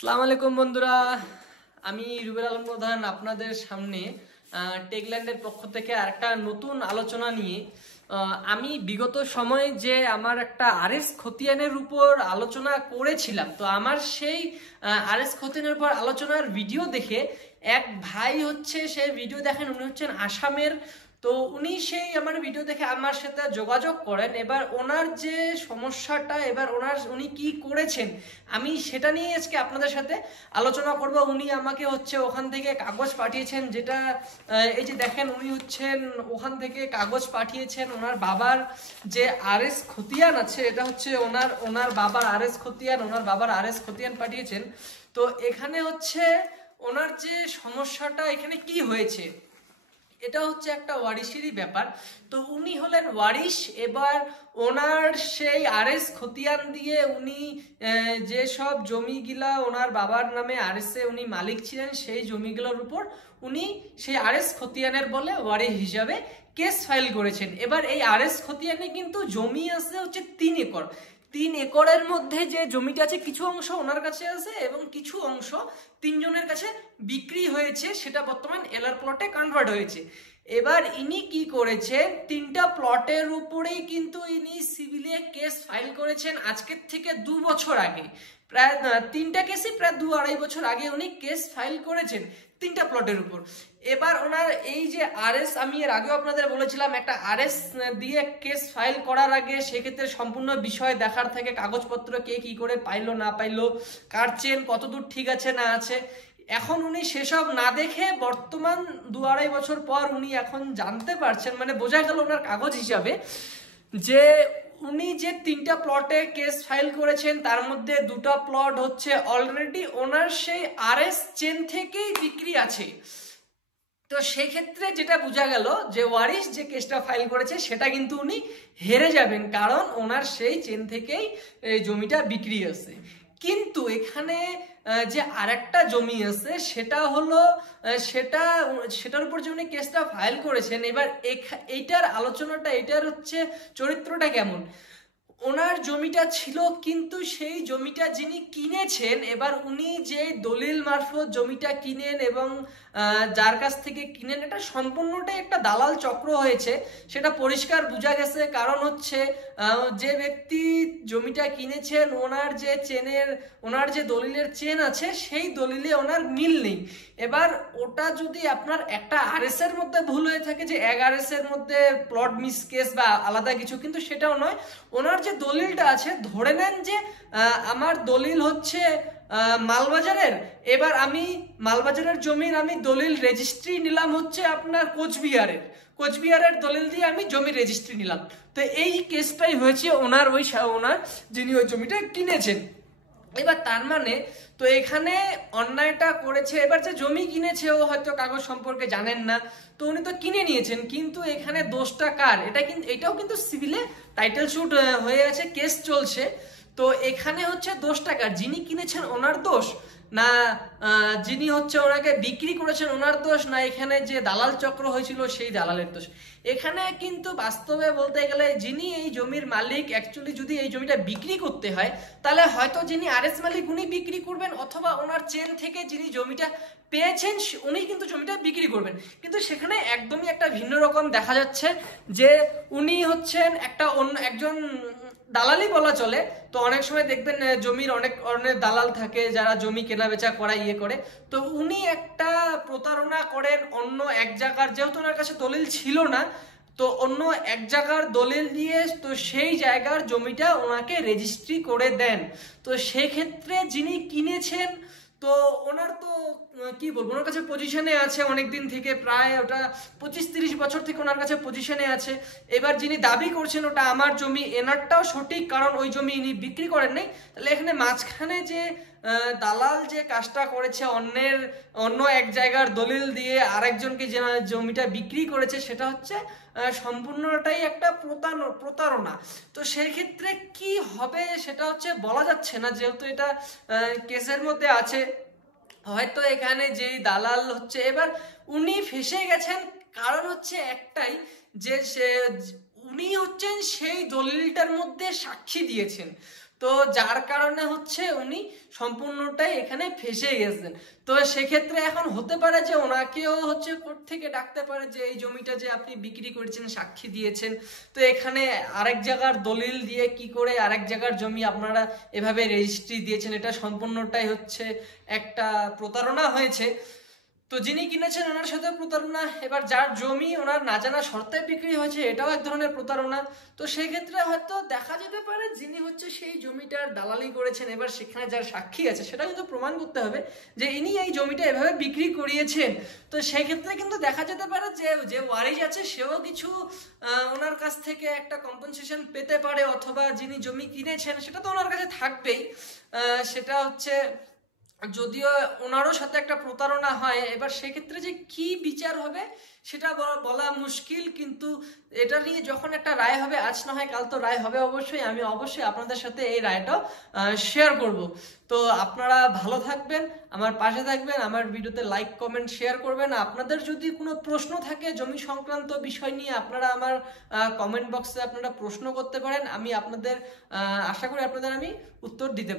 আসসালামু আলাইকুম বন্ধুরা, আমি রুবেল আলম প্রধান আপনাদের সামনে টেকল্যান্ডের পক্ষ থেকে আরেকটা নতুন আলোচনা নিয়ে আমি বিগত সময়ে যে আমার একটা আরএস খতিয়ানের উপর আলোচনা করেছিলাম, তো আমার সেই আরএস খতিয়ানের উপর আলোচনার ভিডিও দেখে এক ভাই হচ্ছে সেই ভিডিও দেখেন, উনি হচ্ছেন আসামের। তো উনি সেই আমার ভিডিও দেখে আমার সাথে যোগাযোগ করেন। এবার ওনার যে সমস্যাটা, এবার উনি কি করেছেন আমি সেটা নিয়ে আজকে আপনাদের সাথে আলোচনা করব। উনি আমাকে হচ্ছে ওখান থেকে কাগজ পাঠিয়েছেন, যেটা এই যে দেখেন, উনি হচ্ছেন ওখান থেকে কাগজ পাঠিয়েছেন। ওনার বাবার যে আরএস খতিয়ান আছে, এটা হচ্ছে ওনার বাবার আরএস খতিয়ান, ওনার বাবার আরএস খতিয়ান পাঠিয়েছেন। তো এখানে হচ্ছে ওনার যে সমস্যাটা, এখানে কি হয়েছে, এটা হচ্ছে একটা ওয়ারিশেরই ব্যাপার। তো উনি হলেন ওয়ারিশ। এবার ওনার সেই আরএস খতিয়ান দিয়ে উনি যে সব জমিগুলা ওনার বাবার নামে আরএসে উনি মালিক ছিলেন, সেই জমিগুলোর উপর উনি সেই আরএস খতিয়ানের বলে ওয়ারিশ হিসাবে কেস ফাইল করেছেন। এবার এই আরএস খতিয়ানে কিন্তু জমি আছে হচ্ছে 3 একর। 3 একরের মধ্যে যে জমিটা আছে, কিছু অংশ ওনার কাছে আছে এবং কিছু অংশ তিনজনের কাছে বিক্রি হয়েছে, সেটা বর্তমান এলআর প্লটে কনভার্ট হয়েছে। এবার ইনি কি করেছেন, 3টা প্লটের উপরেই কিন্তু ইনি সিভিলে কেস ফাইল করেছেন আজকের থেকে 2 বছর আগে। প্রায় 3টা কেসই প্রায় 2-2.5 বছর আগে উনি কেস ফাইল করেছেন 3টা প্লটের উপর। এবার ওনার এই যে আরএস, আমি এর আগেও আপনাদের বলেছিলাম, একটা আরএস দিয়ে কেস ফাইল করার আগে সেক্ষেত্রে সম্পূর্ণ বিষয় দেখার থাকে, কাগজপত্র কে কি করে পাইলো না পাইলো, কার চেন কতদূর ঠিক আছে না আছে। এখন উনি সেসব না দেখে বর্তমান 2-2.5 বছর পর উনি এখন জানতে পারছেন, মানে বোঝা গেল ওনার কাগজ হিসাবে, যে উনি যে 3টা প্লটে কেস ফাইল করেছেন তার মধ্যে 2টা প্লট হচ্ছে অলরেডি ওনার সেই আরএস চেন থেকেই বিক্রি আছে। তো সেই ক্ষেত্রে যেটা বোঝা গেল যে ওয়ারিশ যে কেসটা ফাইল করেছে সেটা কিন্তু উনি হেরে যাবেন, কারণ ওনার সেই চেন থেকেই জমিটা বিক্রি আছে। কিন্তু এখানে যে আরেকটা জমি আছে, সেটা হলো সেটার উপর যে উনি কেসটা ফাইল করেছেন। এবার এইটার আলোচনাটা, এইটার হচ্ছে চরিত্রটা কেমন। ওনার জমিটা ছিল, কিন্তু সেই জমিটা যিনি কিনেছেন, এবার উনি যে দলিল মারফত জমিটা কিনেন এবং যার কাছ থেকে কিনেন, এটা সম্পূর্ণটাই একটা দালাল চক্র হয়েছে, সেটা পরিষ্কার বোঝা গেছে। কারণ হচ্ছে যে ব্যক্তি জমিটা কিনেছেন, ওনার যে দলিলের চেন আছে, সেই দলিলে ওনার মিল নেই। এবার ওটা যদি আপনার একটা আরএস এর মধ্যে ভুল হয়ে থাকে, যে এক আরএস এর মধ্যে প্লট মিস কেস বা আলাদা কিছু, কিন্তু সেটাও নয়। ওনার যে দলিলটা আছে, ধরে নেন যে আমার দলিল হচ্ছে মালবাজারের, এবার আমি মালবাজারের জমির আমি দলিল রেজিস্ট্রি নিলাম হচ্ছে আপনার কোচবিহারের দলিল দিয়ে আমি জমি রেজিস্ট্রি নিলাম। তো এই কেসটাই হয়েছে ওনার যিনি ওই জমিটা কিনেছেন। এবার তার মানে তো এখানে অন্যায়টা করেছে, এবার যে জমি কিনেছে ও হয়তো কাগজ সম্পর্কে জানেন না, তো উনি তো কিনে নিয়েছেন, কিন্তু এখানে দোষটা কার? এটাও কিন্তু সিভিলে টাইটেল শুট হয়ে আছে, কেস চলছে। তো এখানে হচ্ছে দোষটা কার? যিনি কিনেছেন ওনার দোষ, না যিনি হচ্ছে ওনাকে বিক্রি করেছেন ওনার দোষ, না এখানে যে দালাল চক্র হয়েছিল সেই দালালের দোষ? এখানে কিন্তু বাস্তবে বলতে গেলে যিনি এই জমির মালিক, অ্যাকচুয়ালি যদি এই জমিটা বিক্রি করতে হয়, তাহলে হয়তো যিনি আরএস মালিক উনি বিক্রি করবেন, অথবা ওনার চেন থেকে যিনি জমিটা পেয়েছেন উনি কিন্তু জমিটা বিক্রি করবেন। কিন্তু সেখানে একদমই একটা ভিন্ন রকম দেখা যাচ্ছে, যে উনি হচ্ছেন একজন দালালি বলা চলে। তো অনেক সময় দেখবেন জমির অনেক দালাল থাকে যারা জমি কেনা বেচা করা করে। তো উনি একটা প্রতারণা করেন অন্য এক জায়গার, যেহেতু ওনার কাছে দলিল ছিল না, তো অন্য এক জায়গার দলিল দিয়ে তো সেই জায়গার জমিটা ওনাকে রেজিস্ট্রি করে দেন। তো সেই ক্ষেত্রে যিনি কিনেছেন, তো ওনার তো কি বলবো, ওনার কাছে পজিশনে আছে অনেকদিন থেকে, প্রায় ওটা 25-30 বছর থেকে ওনার কাছে পজিশনে আছে। এবার যিনি দাবি করছেন ওটা আমার জমি, এনারটাও সঠিক, কারণ ওই জমি ইনি বিক্রি করেন নাই। তাহলে এখানে মাঝখানে যে দালাল যে কাজটা করেছে, অন্য এক জায়গার দলিল দিয়ে আরেকজনকে যে জমিটা বিক্রি করেছে, সেটা হচ্ছে সম্পূর্ণটাই একটা প্রতারণা। তো সেই ক্ষেত্রে কি হবে সেটা হচ্ছে বলা যাচ্ছে না, যেহেতু এটা কেসের মধ্যে আছে। হয়তো এখানে যেই দালাল হচ্ছে, এবার উনি ফেসে গেছেন, কারণ হচ্ছে একটাই, যে উনি হচ্ছেন সেই দলিলটার মধ্যে সাক্ষী দিয়েছেন। তো যার কারণে হচ্ছে উনি সম্পূর্ণটাই এখানে ফেসে গেছেন। তো সেক্ষেত্রে এখন হতে পারে যে ওনাকেও হচ্ছে কোর্ট থেকে ডাকতে পারে যে এই জমিটা যে আপনি বিক্রি করেছেন, সাক্ষী দিয়েছেন, তো এখানে আরেক জায়গার দলিল দিয়ে কি করে আরেক জায়গার জমি আপনারা এভাবে রেজিস্ট্রি দিয়েছেন, এটা সম্পূর্ণটাই হচ্ছে একটা প্রতারণা হয়েছে। তো যিনি কিনেছেন ওনার সাথে প্রতারণা, এবার যার জমি ওনার না জানা শর্তে বিক্রি হয়েছে এটাও এক ধরনের প্রতারণা। তো সেই ক্ষেত্রে হয়তো দেখা যেতে পারে যিনি হচ্ছে সেই জমিটার দালালি করেছেন, এবার সেখানে যার সাক্ষী আছে সেটা কিন্তু প্রমাণ করতে হবে যে ইনি এই জমিটা এভাবে বিক্রি করিয়েছেন। তো সেই ক্ষেত্রে কিন্তু দেখা যেতে পারে যে যে ওয়ারিশ আছে সেও কিছু ওনার কাছ থেকে একটা কম্পেনসেশন পেতে পারে, অথবা যিনি জমি কিনেছেন সেটা তো ওনার কাছে থাকবেই। সেটা হচ্ছে যদিও ওনারও সাথে একটা প্রতারণা হয়, এবার সেক্ষেত্রে যে কি বিচার হবে সেটা বলা মুশকিল। কিন্তু এটা নিয়ে যখন একটা রায় হবে, আজ না হয় কাল তো রায় হবে অবশ্যই, আমি অবশ্যই আপনাদের সাথে এই রায়টা শেয়ার করব। তো আপনারা ভালো থাকবেন, আমার পাশে থাকবেন, আমার ভিডিওতে লাইক কমেন্ট শেয়ার করবেন। আপনাদের যদি কোনো প্রশ্ন থাকে জমি সংক্রান্ত বিষয় নিয়ে আপনারা আমার কমেন্ট বক্সে আপনারা প্রশ্ন করতে পারেন, আমি আপনাদের আশা করি আপনাদের আমি উত্তর দিতে